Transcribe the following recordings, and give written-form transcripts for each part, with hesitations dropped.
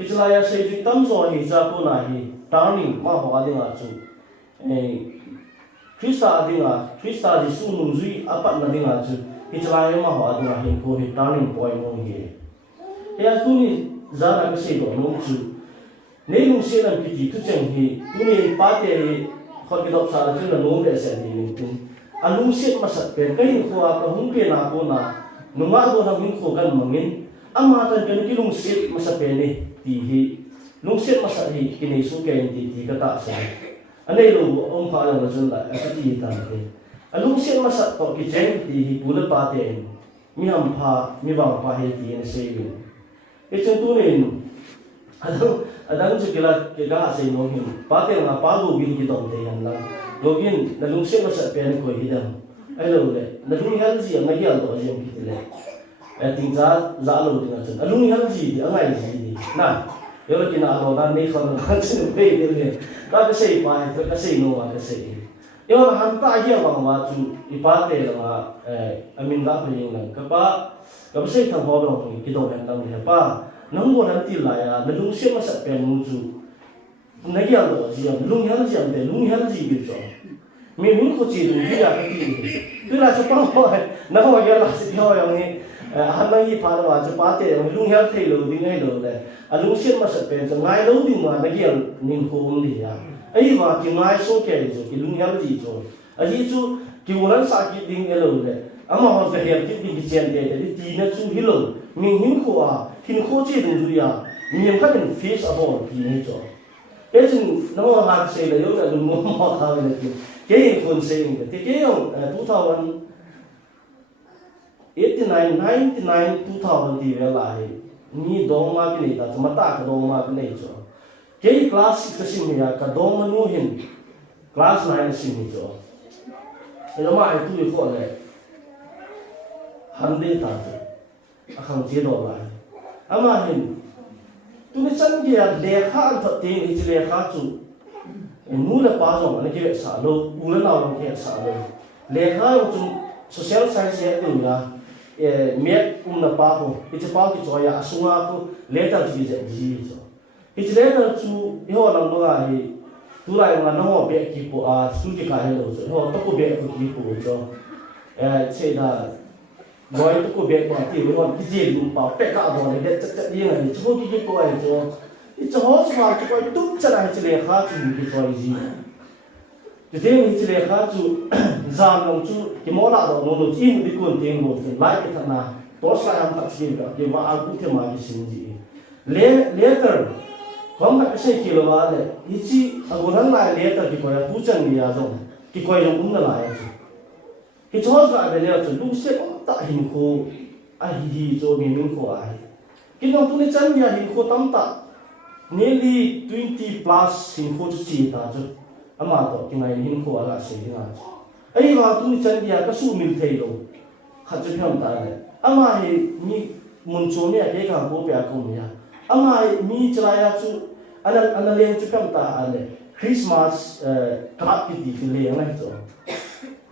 Itlaya say di tamso hi zapo na hi turning ma ho adinga chu Krista adinga Krista di sunung zui apat na dinga chu itlaya ma ho adinga hi ko hi turning point mo hi ya tuni zara ka say do no chu nei lung se nan piti tu chang hi tuni pate hi khot ki dop sa chu na no de se ni tu alung se masat pe kai ko a ka hung pe na ko na nunga do na hin ko kan mangin ama tan kan ki lung se masat pe ni ti hi lung se masat hi ki nei su ke ti ka ta sa anei lo om pha la chun la a ti ta ke alung se masat to ki chen ti hi pula pate mi ham pha mi bang pha hi ti ne se wi e chen tu ne adang chu kila ke ga se no hin pate nga pa lo bin ki dom te yan la login na lung se masat pe ko hi dam ai lo le na lung hal ji ma hi al do jem ki le ting za lo ting a lung hal ji di angai ji na yo la kina alo na nei khon na chen pe de le ka sei pa ka sei no ka sei yo la han ta hi wa ma chu I pa te la amin la pe yin ka pa ka sei thang ho lo ki do han dam le pa nang go han ti la ya na lung se ma sa pe mu chu na gi alo ji lung hal ji am de lung hal ji ki cho me min ko chi du ji ya ka ti tu la chu pa ho na ho ya la si ho yang ni han ma hi pa la chu pa te lung hal thei lo ding ai lo le lung se ma sa pe cho ngai lo ding ma na gi nin ko um li ya ai wa ki ngai so ke jo ki lung hal ji cho a ji chu ki wonan sa ki ding elo le ama ho ka he ki ki chen de ti na chu hi lo min hin ko a hin ko chi ding ju ya mi ka den fish abon ti ne cho e jin no ha se le yo na lung mo ta le ki ke kon se ni te ke yo 2089 99 2000 ti ve la hi ni dong ma ki ta ma ta ka dong ma ki nei cho ke class 6 ka sim ya ka dong ma nu hin class 9 sim ni cho e ma ai tu ko le han de ta a khang che do la ama hin tu ni chan ge le kha an tha te ni le kha chu mu la pa zo ma ke sa lo u la na lo ke sa lo le kha yo chu social science ya tu la me na pa ho it's pa ki cho ya asunga ko le ta ji ji so it's le ta chu yo lang do ga hi tu lai ma no be ki po a su ki ka he lo so ho to ko be ko ki po cho che da boy to ko be ko ti ho ki ji lu pa pe ka do le de cha yi na ni chu ki po ai cho it's ho sa ko tu cha na che le kha chu ki po ji de ni che le kha chu zam long chu ki mo la do no chi ni kun teng mo lai ke thana to sa am tak sin ka ki ma a ku the ma ki sin ji later kom ka se ki lo wa le ichi aguran la later ki ko ya tu chang ni ya zo ki ko yong um na la ya chu ki cho sa de le chu lu se ta hin ko a hi zo mi min ko ai ki no tu ni chan ya hin ko tam ta nearly 20 plus hin ko chi ta chu ama to ki ngai hin ko ala se ni a ai wa tu ni chan ya ka su mil thei lo kha chu pham ta le ama hi mi mun cho ne ke ka ko pya ko ya ama mi chla ya chu ana le chu pham ta ale Christmas ka ki ti le ngai cho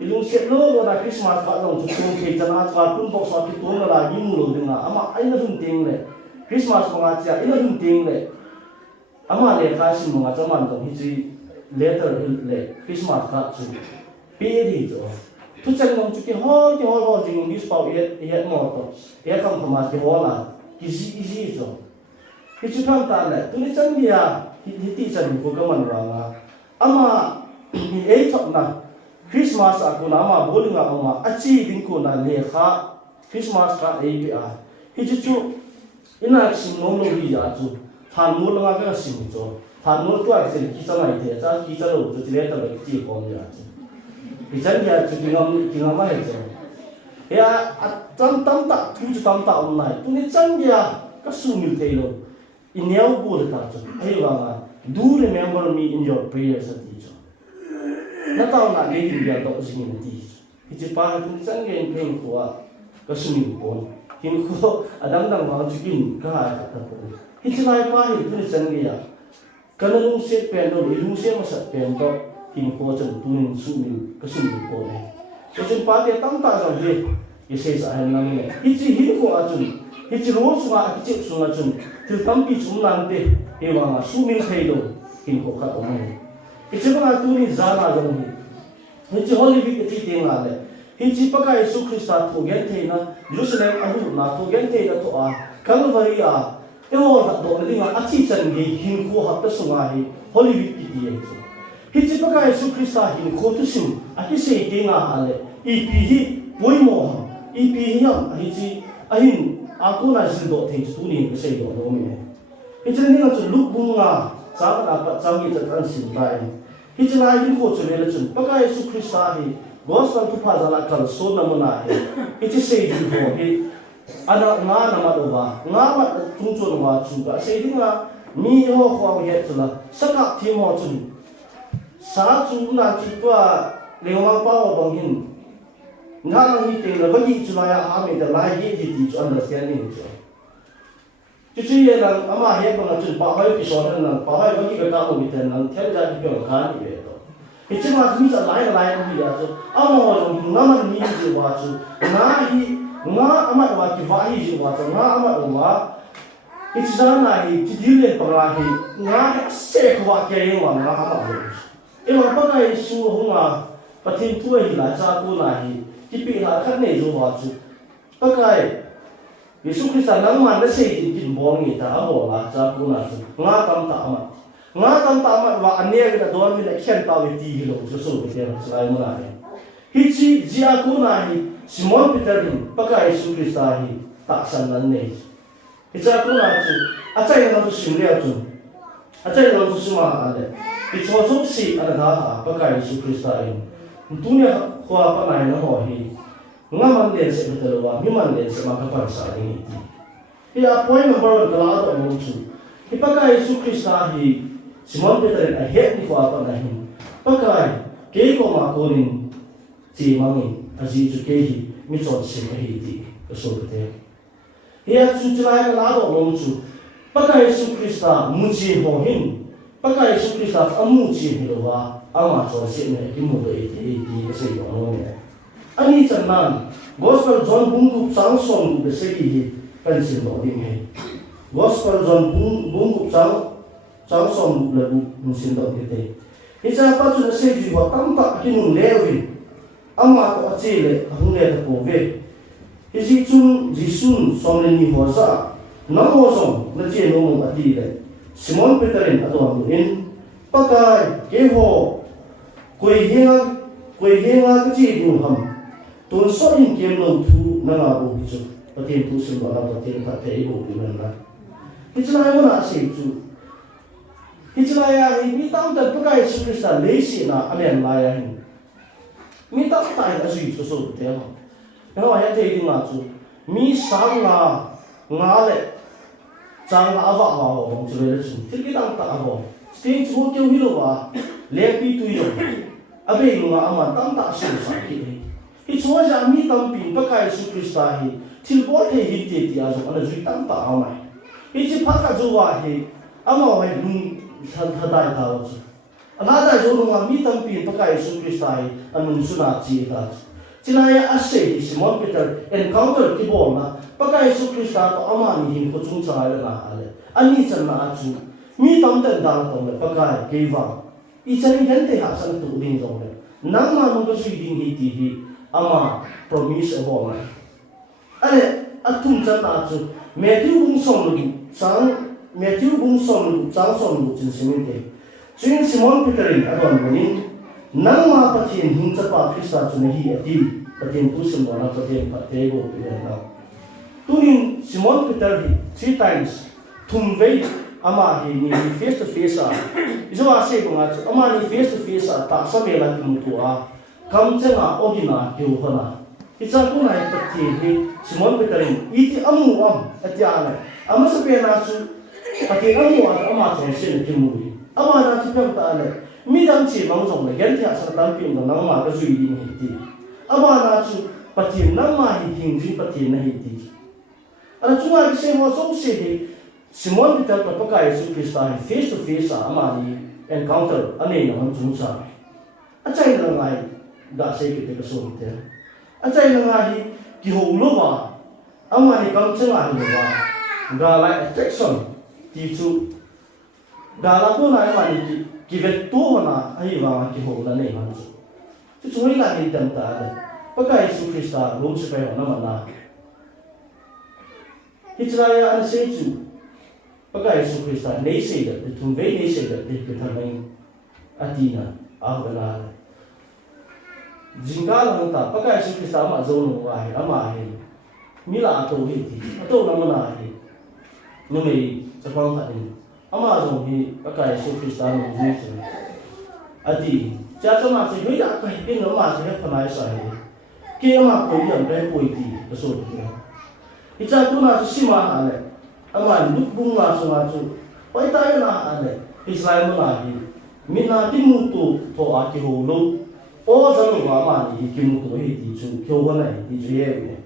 ilung se lo na Christmas ka long chu tung ke chana ka pun box wa ki to na la yi mu lo ding ama ai na dun ting le Christmas ma cha ina dun ting le ama le ka sin ma cha man to hi ji later le Christmas ka chu pe ri cho tu chan long chu ki ho jing this pau ye mo to ye kam ma ki ho la ki ji cho ki chu tham ta le tu ni chan bia hi ti chan ko ka man ra nga ama ni e thok na Christmas aku nama boleh ngah ama aci dingko na lekha Christmas ka API hi chu ina sim nom lo hi ya chu than mo la ka sim cho than mo tu a se ki cha nai the cha ki cha lo chu le ta lo ki ko ya chu hi chan ya chu ki ngam ma he cho ya tam ta tu chu tam ta on nai tu ni chan ya ka su mil the lo inel bo ta chu ai wa do remember me in your prayers at cho na tao na le hin ya to sing ni ti hi pa tu sang gen pen ko ka su ni ko hin ko adam dang ma chu kin ka ha ta ko hi chi lai pa hi tu sang ge ya ka na lu se pen do lu se ma sa pen to hin ko chen tu nin su ni ka su ni ko ne so chen pa te tam ta sa ye ye se sa han nam ne hi chi hin ko a chu chỉ rốt sunga cái chịu sunga chun thì tâm bị chúng làm thế thì mà su mình thấy đâu kinh khổ khát ông này cái chỉ có tu ni ra là giống như chỉ holy week cái tiếng là đấy thì chỉ bắt cái Jesus Christ thu gen thế na Jerusalem anu na thu gen thế na thu Calvary cái hồ thật độ này là chỉ chân cái hình khổ hấp tới sunga hi holy week cái tiếng thì chỉ bắt cái Jesus Christ hình khổ tu sung cái gì tiếng là đấy ipi hi boi mo ipi hi hi chỉ ahin aku na sildo thing tu ni ke sei do no me hichre ni nga chu luk bung nga sang na pa sang gi chan sin bai hichna hin ko chu le chun paka Yesu Christa hi gospel tu pha zala kal so na mona hi hichi sei di ho hi ana nga na ma do ba nga ma tung chu wa chu ba sei di nga mi ho ho ye chu la saka thi mo chun sa chu na chu pa le ma pa ho bang hin nga hi te la vagi chu la ya ha me da la ye di chu understanding chu chu ye na ama he ba chu pa hai pi so na pa hai vagi ka ta mo bi ten na thel ja ki pyo kha ni ve to e chu ma mi sa lai ni ya chu ama ho jong na ma ni ji wa chu na hi nga ama wa ki va hi ji wa chu nga ama wa e chu za na hi ti di le pa la hi nga se ko wa ke yin wa nga ha ma e ma pa kai su hu ma pa tin tu hi la cha ku na hiที่ปีหาขั้นในรู้ว่าจุปะไก่ยิสุคริสต์นั่งมันได้เสียกินบ่อนี่แต่เอาบ่ละจากกูน่ะจุงาตามตามันว่าอันนี้ก็โดนมีแต่เขียนตาวิธีกิโลจะสู้ไปเดียวสลายมันอะไรฮิจิจีอากูน่ะฮิซิมอนปีเตอร์ดินปะไก่ยิสุคริสต์ฮิตักสันนั่นเนี่ยฮิจิอากูน่ะจุอาจารย์เราจะชิมเลี้ยจุอาจารย์เราจะชิมอะไรฮิจิว่าสุขสิอันนั้นหาปะไก่ยิสุคริสต์ฮิตุเนี่ยขวาปะไหนนะหอฮีงามันเรียนเสร็จแล้วว่ามีมันเรียนเสร็จมากับภาษาอังกฤษที่อาpoint number 1ตลาดอันนู้นชูที่ปะไก่ยิสุคริสต์ฮีซิมอนเปเตอร์เฮ็ดนี่ขวาปะไหนหินปะไก่เกี่ยวกับคนจีมังอินอาจีจุเกี่ยมีส่วนเสียฮีดีก็สู้กันเถอะที่อาจุดที่ไหนตลาดอันนู้นชูปะไก่ยิสุคริสต์มุจีหอหินปะไก่ยิสุคริสต์อามุจีหิโลว่าอามาส่วนเสียเนี่ยที่มุดเลยที่ก็ใช่อย่างนู้นเนี่ยอันนี้จังนั้น gospel John บุ้งกุบสังสมกุบเสกที่เป็นสิ่งต่อดิ่งให้ gospel John บุ้งกุบสังสมกุบเลยบุ้งสิ่งต่อดิ่งให้ที่จะปัจจุบันเสกที่ว่าตั้งแต่ที่นุ่งเลวินอามาก็อาเจเลยหุ่นเล่ตะโกเวที่ที่จุนจิซุนสองเลนีหัวซะน้ำหัวสองนั่นเจนงงอดีเลยซิมอนเปเตอร์เรนอดวงอินปะกายเกี่ยวกุยเฮงก็จีบุญหำตัวสอินเกมลงทูนั่งอาบุกิจูประเทศทูสิบวันประเทศพัทยาบุกิมันนะที่จะไล่มันอาศัยจูที่จะไล่อะไรมีตั้งแต่ปะกายสุริสาเลสินะอะไรไล่อะไรมีตั้งแต่อาศัยจูสุดเดียวแล้วว่าอย่างเดียวมาจูมีสังงาเลยจังอาว่าของจูเลยจูที่กี่ตั้งแต่อาว่าสิ่งที่เขาเกี่ยวหิโลว่าเลี้ยงปีตุยลงอาเบงว่าอามันตั้งแต่สิ่งสักที่ที่ชัวร์จะมีตั้งปีนปะไก่สุคริสต์ฮีที่บอลเฮียที่อาจุอันนั้นจุดตั้งแต่อาไม่ที่พักกันจูว่าฮีอามาไว้ลุงทันได้ท่าจูอันนั้นได้จูลุงว่ามีตั้งปีนปะไก่สุคริสต์ฮีอันนั้นสุนัขจีท่าจูที่นั่นอาศัยที่ซิมอนปีเตอร์encounter ที่บอลนะปะไก่สุคริสต์ฮีอามานี่หิมก็จุงใจเลยนะอะไรอันนี้จะน่าจูมีตั้งแต่ดังตรงเลยปะไก่เกี่ยวกับอีจันนี่เห็นแต่หาสันตุลินตรงเลยนั่งมามันก็สุดดิ่งที่ที่อามา promise เอาไว้อะไรอัตุนจันน่าจูแมทธิวบุ้งส่งลูกจังแมทธิวบุ้งส่งลูกจังส่งลูกจินซิมินเตจุนซิมอนปีเตอร์อดอนวันนี้นั่งมาปะเทียนหินจับปาคริสต์จุนฮีอดีปะเทียนผู้สมบูรณ์ปะเทียนปะเทโกปีเตอร์นะตุนินซิมอนปีเตอร์ three times ทุ่มเวทอามาเห็นนี่ face to face อิจว่าเสกงาอามานี่ face to face ตาสมัยละที่มุตัวคำเจ้าอดีนาเกี่ยวกันนะอิจว่าคุณนายปฏิเห็นซิมอนเปเตอร์อีที่อามูอัที่อะไรอามาสเปนอาสุปฏิอามูอามาส่งเสียงที่มุยอามานาที่เป็นตาอะไรมีดังชีมังส่งเลยยันที่อาศัยตั้งปีนนังมาก็สุยดีนี่ทีอามานาสุปฏินังมาหิ้งจิปฏินะหิทีอะไรช่วยเสียงว่าส่งเสียงซิมอนปีเตอร์ปะกายสุคริสต์ face to face อามานี่ encounter อันนี้นะมันจุงใจอาจารย์ละไงด่าเสกเด็กกระทรวงเถอะอาจารย์ละไงที่หัวลูกว่า ama ni kam changa ni ba gala attraction ti chu gala ko na ma ni ki vet to na ai wa ki ho na nei man chu chu ni la ni tam ta paka Yesu Krista lo se pe na ma na Israel an se chu paka Yesu Krista nei se da tu ve nei se da de ke thang mai atina a ga na jinga la ta paka Yesu Krista ma zo no wa ai ama ai mila ato hiti ato namuna hi numi sapang hatin ama zo hi pakai Yesu Krista no Jesus ati cha chama se hoi ya ka hi no ma se ha phanai sai ke ama ko yam dai poi ti so ti icha tu na si ma ha le ama luk bung ma so ma chu pai ta na ha le Israel no na hi mina ti mu tu to a ki ho lo o zo no ma ni ki mu to hi ti chu kyo ga nai ti ju ye ne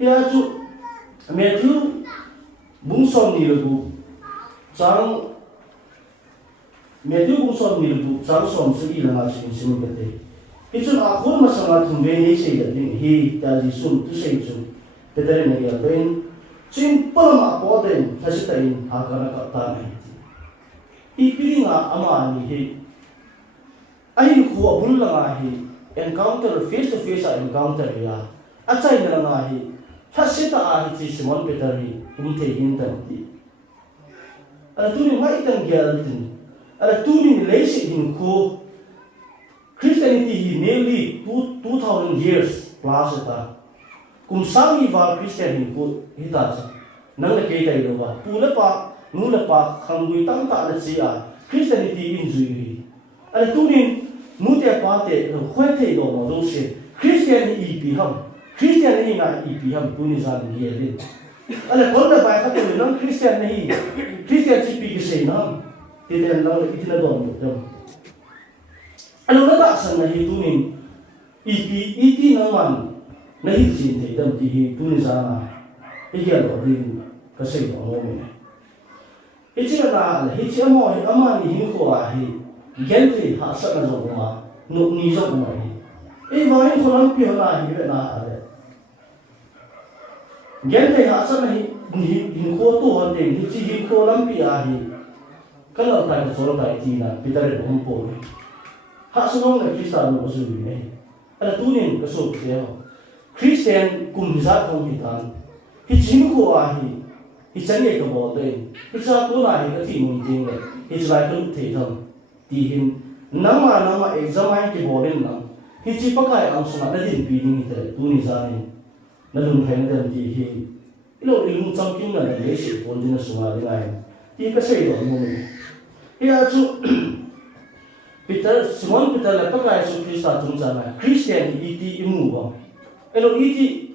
ya chu Matthew bung som ni lu chang Matthew bung som ni lu chang som su i la ma sin sin ke te ki chu a khon ma sama thum ve ni se da ni hi ta ji sum tu se chu te dare ne ya ben chin pa ma po den ta si ta in ha ka na ka ta ni i pi nga ama ni hi ai khu bul la nga hi encounter face to face encounter ya achai na nga hi Hasita ahi si Simon Peter hi umte hintam ti. Ala tuni mai tan gyal tin. Ala tuni leisi hin ko Christianity hi nearly 2000 years plus ta. Kum sangi va Christian hin ko hita sa. Nang na kay tayo ba. Pula pa nula pa khangui tam ta na siya Christianity in zui hi. Ala tuni mutia pate khwete do mo do se Christian hi ipiham. Christian ni na ipiham puni zan yelin. Ala konda bai khatul nang Christian nahi. Christian chipi ki sei nam. Titen nang itina don dam. Ano na ta san nahi tunin iti naman nahi jin thei dam ti puni zana. Ihian do din ka sei do mo me. Ichi na hichi mo ama ni hin ko a hi. Gente ha sa na zo ma. No ni zo ma hi. E vai ko lam pi na hi na ale. Gente ha sa na hi ko to han de hi chi hin ko lam pi a hi. Kalau ta ko so ta ti na pi ta re hom po. Ha sa no na Krista no so ni ne. Ala tunin ka so ke ho. Christian kum za ko hi tan. Hi chin ko a hi. Hi chan ye ko bo de. Hi sa to na hi ka ti mun ting le. Hi sa ko te tham. Ti hin nama exam ai ke bo den na. Hi chi pa kai am suna na din pi ni te tu ni za ni. Na lung thai na dem ti hi. Ilo ilung cham king na le shi pon din na suna de ai. Ti ka sei do mo ni. Ya chu Peter Simon Peter la pa kai su Krista tung za na. Christian iti imu ba. Ilo iti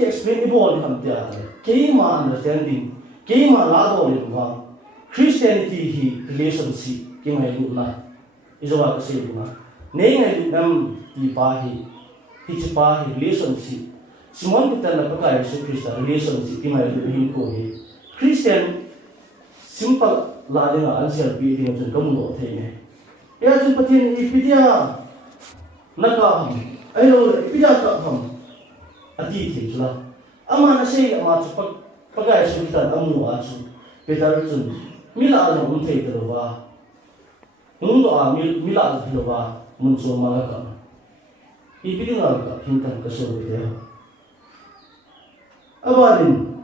explain ibo ni ham tia. Ke ma understanding. Ke ma la do ni ba. Christianity hi relationship ke mai lu na. Izo ba ka sei lu na. Nei ngai nam ti pa hi. Hi chi pa hi relationship. Simon Peter la pa kai su Krista relationship ke mai lu hin ko hi. Christian simple la de na answer bi ding chun kam no the ne. Ya chu pathin ipidia naka ai lo ipidia ka ham ati the chula. Ama na sei ama chu pa kai su Krista amu a chu Peter chun mila lo un the tro ba. Mundo a mila lo ba mun so malaka. Ipidia ka hintan ka so de. Abarin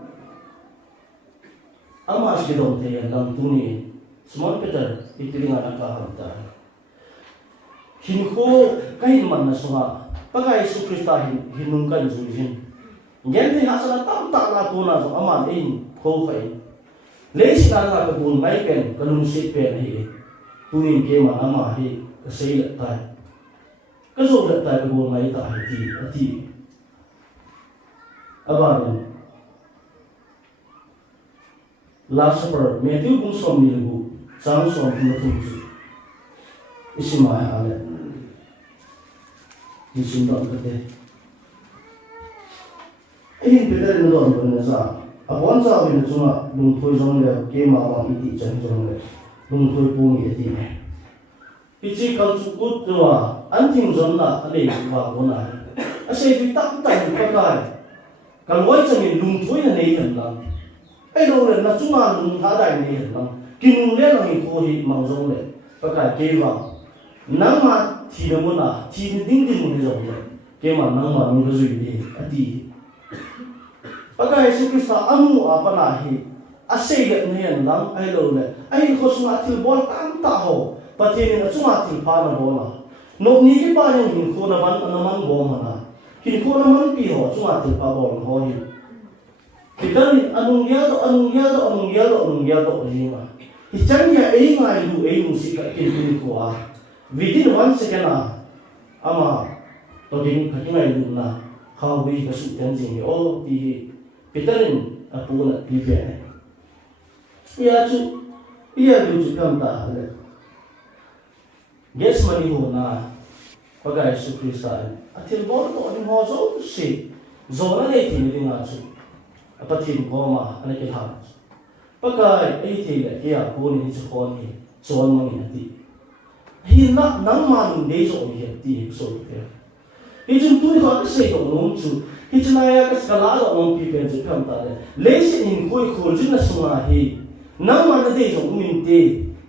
ama si dong te yang tuni Simon Peter itilinga na kahamta hinko kahin man na sunga pagai Yesu Krista hinungkan zuhin gente hasana tam tak la tuna so ama in ko kai leis na ka bun mai pen kanun si pen hi tunin ke ma ama hi ka sei la tai ka zo la tai bun mai ta hi ati abarin Last Supper, Matthew bung som ni lugu, sang som pinatumsu. Isimay ale. Isundon kate. Ihin Peter ni doon ko na sa. Apon sa akin na sunga, lungtoy zong le, kay mawang iti chan zong le. Lungtoy pungi iti ne. Ichi kalsukut tuwa, anting zong na, alay, wako na. Asay fitak tayo pagkay. Kalau woi cengin lung thui na nei han lam. Ai lo le na chunga lung tha dai nei han lam. Kin le lo hin ko hi mang zong le. Ka ka ke wa. Nang ma thi na mo na thi ding ding mo ni zong le. Ke ma nang ma nu zui ni ati. Ka Yesu Krista amu apa na hi. Asai le nei han lam ai lo le. Ai ko sunga til bol tam ta ho. Pathin na chunga til pa na bola. Nok ni ki pa yang hin ko na ban anaman bo ma na. Khi cô nó muốn bị họ chúng ta tự phá bỏ họ hiểu thì đó là anh nghe đó gì mà thì chẳng nhẽ ấy đủ sự cái kinh của within 1 second ama tôi tin cái này đủ là how we cái sự tiến trình ô thì Peterin aku nak pilih ya chú chú cầm ta là guess money ho na Pagka Yesu Krista atil bor ko ni ho zo si zona nei thi ni nga chu apatin ko ma ana ke ha pagka ai thi le ya ko ni chu ko ni zon mo ni ti hi na nang ma nu nei zo ni ti so te hi chun tu ni ko se ko no chu hi chuna ya ka skala do no pi pen chu kam ta le si in koi khol chu na suna hi nang ma na dei zo min te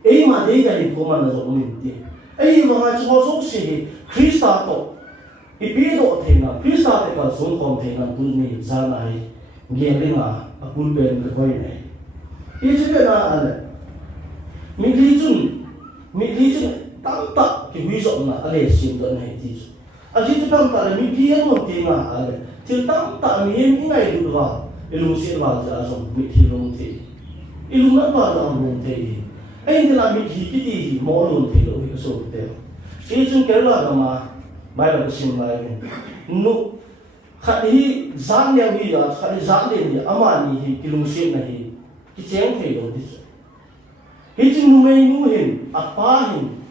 ei ma dei ga ni ko ma na zo min te ai ma chu ho zo si Krista to ipido thena Krista te ka son kom thena tu ni zanai ngelinga akul ben ko nei ichpe na ale mi li chun tam ta ki wi zo na ale sim do nei ti a ji tam ta mi pi mo ti na ale til tam ta mi en ngai du wa ilu si wa za so mi thi long ti ilu na ba za long ti ai de la mi ki ti mo long ti lo ko so te Ichun kerla kama Bible kusim lai nu khadi zan yang hi ya khadi zan le ni amani hi kilung sin na hi ki cheng thei lo dis Ichun nu mei nu hin apa hin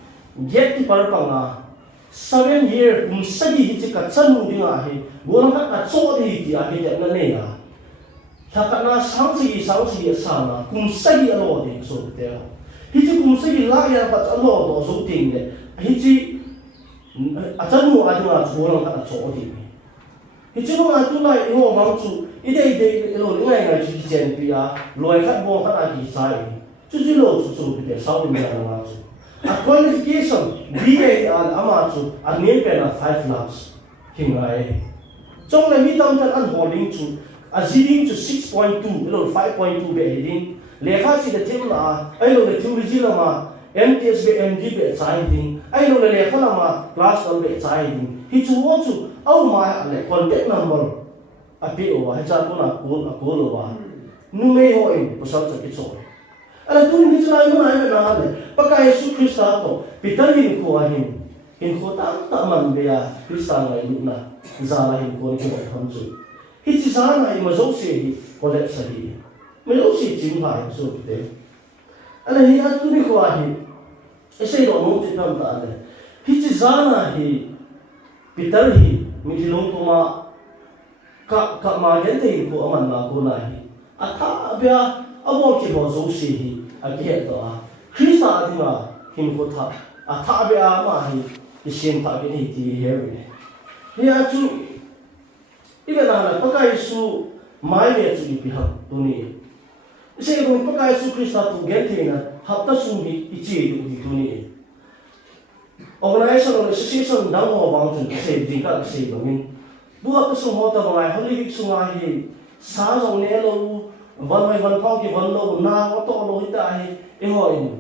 get ki par panga 7 year sagi hi chi ka chan nu dinga hi golang ka cho de hi ti a ke na ne ya thaka na sang si sa na sagi alo de so te hi chi sagi la ya pa alo do so ting de Hichi acan mu aja chuang kat cho di. Hichi nu atu lai ho mang chu ide lo ngai ngai chi chen pia loi kat bo kat a ki sai. Chu lo chu pe sau ni na ma chu. A qualification BA an ama chu a ne pe na 5 lakhs king lai. Trong lai mi tam tan an holding chu a ziding to 6.2 lo 5.2 be heading. Lekha si de tim la ai lo de tim ri la ma MTS be MD be chai ding ai lo le khala ma class 1 be chai ding hi chu wo chu au ma le contact number a pe o ha cha ko lo wa nu me ho in pasal cha ki cho ala tu ni chu lai ma ai na le paka Yesu Krista to pitarin ko hin ko ta man be ya Krista ngai lu na za la hin ko ni ko tham chu hi chi za na i ma zo se hi ko le sa hi me lo si jing ha so te ala hi atu ni ko hi ese do no ti tam ta le hi chi zana hi pitar hi mi thi long ko ma ka ma gen te ko aman na ko na hi atha bia abo ki bo zo si hi a ke to a Krista ti ma hin ko tha atha bia ma hi ti sim ta ke ni ti he ni a chu ibe na pa ka Yesu mai me chu pi ha tu ni Ise ko pagka Yesu Krista tu gente na hapta sumi ichi du ni organization or association dang ho bang chun ise dingka ise bangin bu hapta sum ho ta bangai holy week sunga hi sa jong ne lo van mai van phau ki van lo na wa to lo hi ta hi e ho in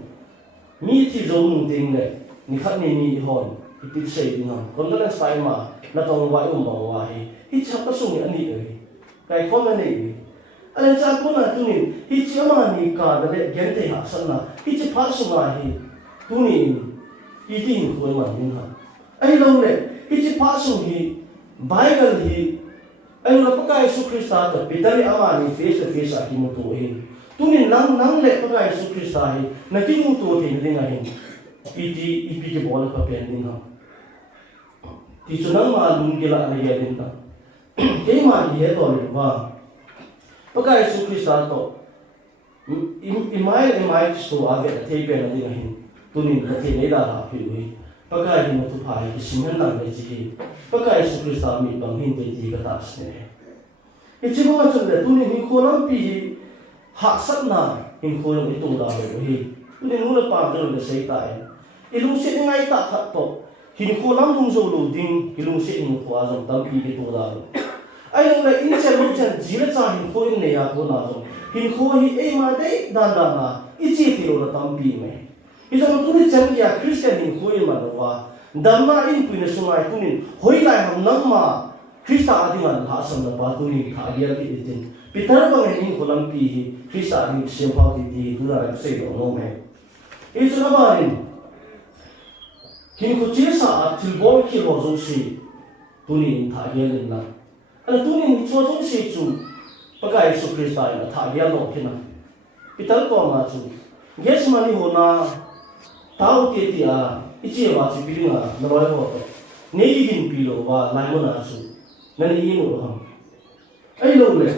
mi ti zo nu ting le ni khat ni hon ti sei dinga kon la sai ma na tong wa bang wa hi hi hapta sum ni ani e kai khom na nei Ala cha ko na tunin hi chama ni ka da le gente ha san na hi chi pha su ma hi tunin i tin ko ma ni ha ai lo le hi chi pha su hi Bible hi ai lo pa ka Yesu Krista ta pitari ama ni face to face a ki mo to hin tunin nang le pa ka Yesu Krista hi na ki mo to tin ding a hin i pi ke bol ka pen ding ha ti chu nang ma lung ke la na ya din ta ke ma ni he do le wa Pagka Yesu Krista to imai so ave te pe na ding hin tunin na te nei da ha pi ui pagka hi mo tu phai ki simhan na me chi pagka Yesu Krista mi bang hin te ti ka ta sne cái chỉ có chuyện là tu nên hình khô lắm vì hạ sát na hình khô lắm cái tu đạo rồi hi tu nên muốn là cho nó sẽ tại cái lúc sẽ ngay ta khát to hình khô lắm không dâu đủ đinh cái lúc sẽ hình khô azom tâm vì cái tu đạo ai đâu là in sẽ lúc chân chỉ là cha hình khô in này à tu nào rồi hình khô hi ấy mà đấy đàn đàn à ít chỉ thì là tâm vì mày bây giờ tu nên chân kia Christian hình khô in mà đâu à đàn mà in tu nên sung ai tu nên hoi lại ham nắm mà Krista adi man ha sam na ba tu ni tha ya ti tin pitar ba ngai ko lam pi Krista adi sim pa ti tu ra se do no me e chu na ba rin kin ko che sa til bol ki ro zo si tu ni tha ya len na ala tu ni cho zo si chu pa ka Yesu Krista na tha ya lo ki na pitar ko ma chu yes mani ho na tao ti ti a ichi ba chi pi na na ba ho to ne gi gin pi lo ba lai mo na chu nên ý nữa không ấy lâu này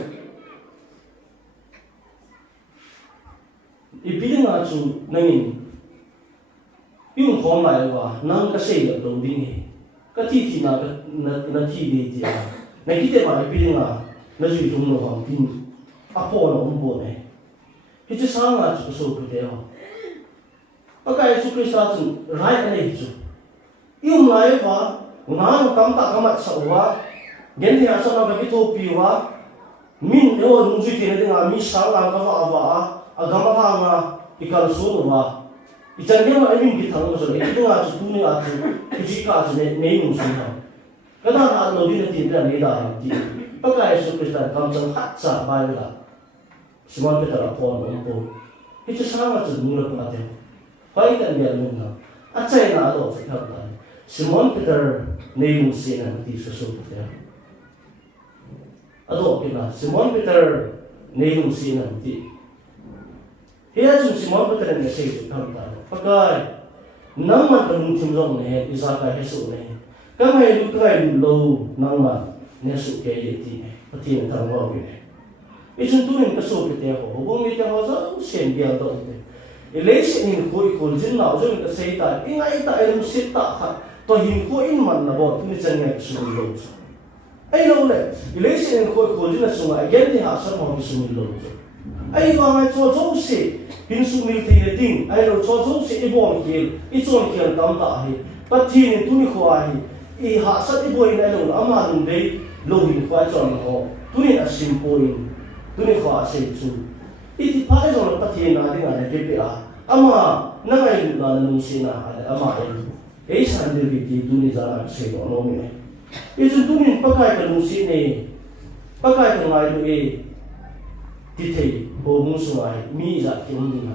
ý biết là chú nên yung khó lại và năng cái xây được đầu tiên này cái thi nào cái thi gì thì này cái thế mà biết là nó chỉ dùng nó không tin áp nó không buồn này cái chứ sáng là chú số cái đấy không cái chú cái sao chú rai cái này chú yung lại và ngang cắm tạ cắm mặt sầu quá gen thì asa na bagi to piwa min eo nung ji tin dinga mi sang ang ka wa agama ka nga ikal su wa ichan ge ma min ki thang so le ki nga chu tu ni a chu ji ka chu ne nei nung sun ha ka da na lo din tin da ne da ji pa ka Yesu Krista kam chang hat sa ba la Simon Peter a pon on po ki chu sang ma chu nu la pa te pai kan ya nun na a chai na do sa ka ta Simon Peter nei nung sin na ti so so te ado kina Simon Peter nei lung sin an ti hiya chu Simon Peter ne sei chu tham ta pakai nang man kan thim rong ne Isaka Hesu ne ka mai lu kai lo nang man ne su ke ye ti pati ne thang wa ne isun tu ne ka so ke te ho bong mi te ho za sen bia do te election in ko ko jin na zo ka sei ta ingai ta ai lu sit ta kha to him ko in man na bo tu ni chan ne su lo ai lâu này election in khôi khôi chúng là sung again thì hạ sơn hoàng sung lâu rồi ai vào ngày cho dấu sĩ hình sung milk thì tin ai lâu cho dấu sĩ ibon kia ichon kia tam ta hi bắt thi nên tu ni khoa hi i hạ sơn iboi này lâu ama luôn đấy lâu hình khoa chọn họ tu ni asim point tu ni khoa sẽ chu i thì phải rồi bắt thi na đi ngày cái bia ama năng ai là nung sinh na ama ấy sản được thì tu ni ra sẽ có nó này isu tu min pakai ka lungsi ne pakai ka ngai lu e ti thei bo mu suai mi za ki mun na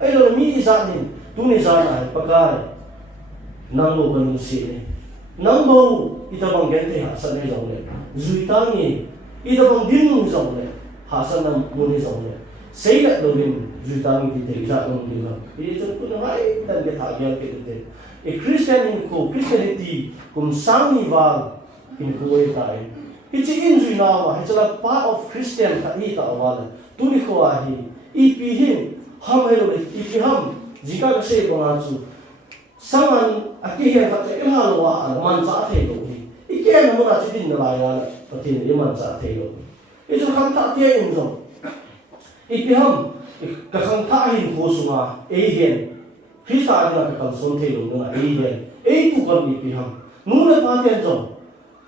ai lo mi za ni tu ni za na pakai nang lo ka lungsi ne nang bo ita bang gen te ha sa ne jong le zui ta ni ita bang din nu jong le ha sa nam mu ni jong le sei la lo din zui ta ni ti thei za nong ni la i chu tu na ai dan ge tha ge ke te a Christian in ko Christianity kum sang ni wa in ko e tai it's in ju na wa it's a part of Christian ka hi ta wa tu ni ko a hi I pi him ham helo I pi ham jika ka se ko na chu saman a ki he ka te ma lo wa man sa the lo hi I ke na mo na chu din na la ya ta tin ni man sa the lo I chu kham ta te in zo I pi ham ka kham ta hin ko su ma e hen Krista adi na ka son the lo na e hen e tu kam I pi ham nu le pa te zo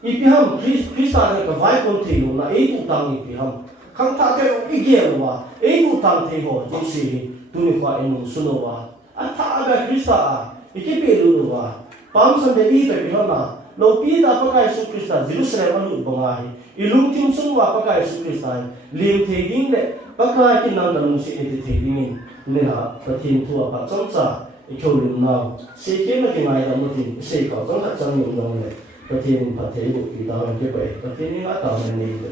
I pi ham Krista adi ka vai kon the lo na e tu tang I pi ham kham ta te I ge lo wa e tu tang the ho jo si tu ni kwa en su no wa a tha ga Krista a I ke pe lo wa pam san de I pe pi na lo pi ta pa ka Yesu Krista Jerusalem alu ba ngai I lung tim sun wa pa ka Yesu Krista lim the ding le pa ka ki nam na lung si e the ding ne ha ta tin tu pa chong cha I ko lim na se ke ma ki ngai da mo tin se ka chong ka chang ni dong le ta tin pa the bu ki ta ke pe ta tin ni a ta ne ni de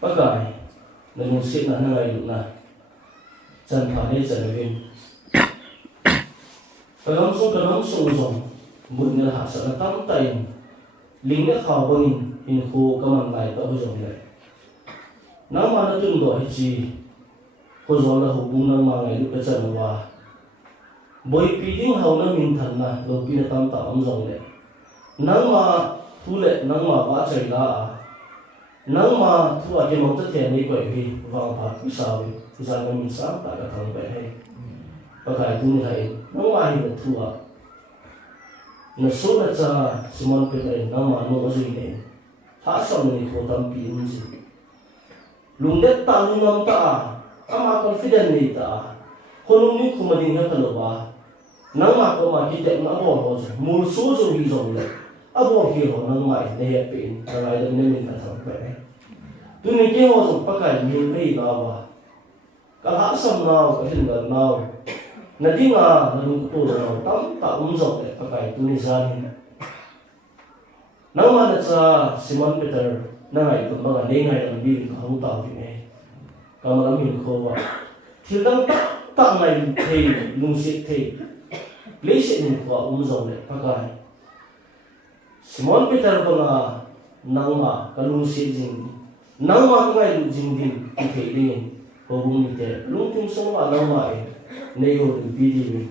pa ka na lung si na ngai lu na chan pa ne chan vin ka lam sung zong mun na ha sa tam tai ling na khaw bangin in khu ka man lai ta ho jong le na ma na tun do hi chi ko zo la hu bung na ma ngai lu ka chan wa boy pi ding hau na min than na lo pi na tam ta am jong le nang ma thu le nang ma ba chai la nang ma thu a ke mong ta the ni ko hi wang pha ku sa wi ti sa min sa ta ka thang pe hai pa kai tu ni hai nang ma hi thu a na so na cha Simon Peter nang ma no zo ni tha sam ni ko tam pi un ji lung det ta lung nam ta ama confident ni ta konung ni kuma ding ha ta lo ba nang ma ko ma ki te na bo ho zo mul so zo hi zo le abo hi ho nang ma ne he pe na lai da ne min ta thang pe tu ni ke ho zo pa kai ni pe ba wa ka ha sam na ka hin da na na di nga na lu tu na tam ta zo le pa kai tu ni za ni nang ma na cha Simon Peter na ngai tu ma ne ngai am bi ka hu ta vi ne ka ma lam hin ko wa thil dang ta ngai thei lung si thei le se ni ko zo le pa kai Simon Peter ko na nang ma ka lung si jing nang ma ka ngai lu jing din ki thei ding ko bung ni te lung tim so ma nang ma e nei ho di bi di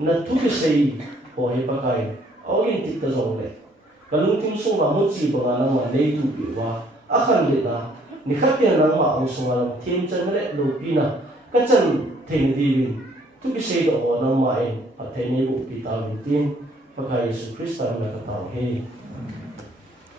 na tu ke sei ho he pa kai au in ti ta zo le ka lung tim so ma mo chi ba nang ma nei tu bi wa a khan le na ni khat te nang ma au so ma thêm chân le lo pi na ka chan thei ni di tu ke sei do nang ma e a thei ni bu pi ta tin pa kai Yesu Christ ta na ka ta he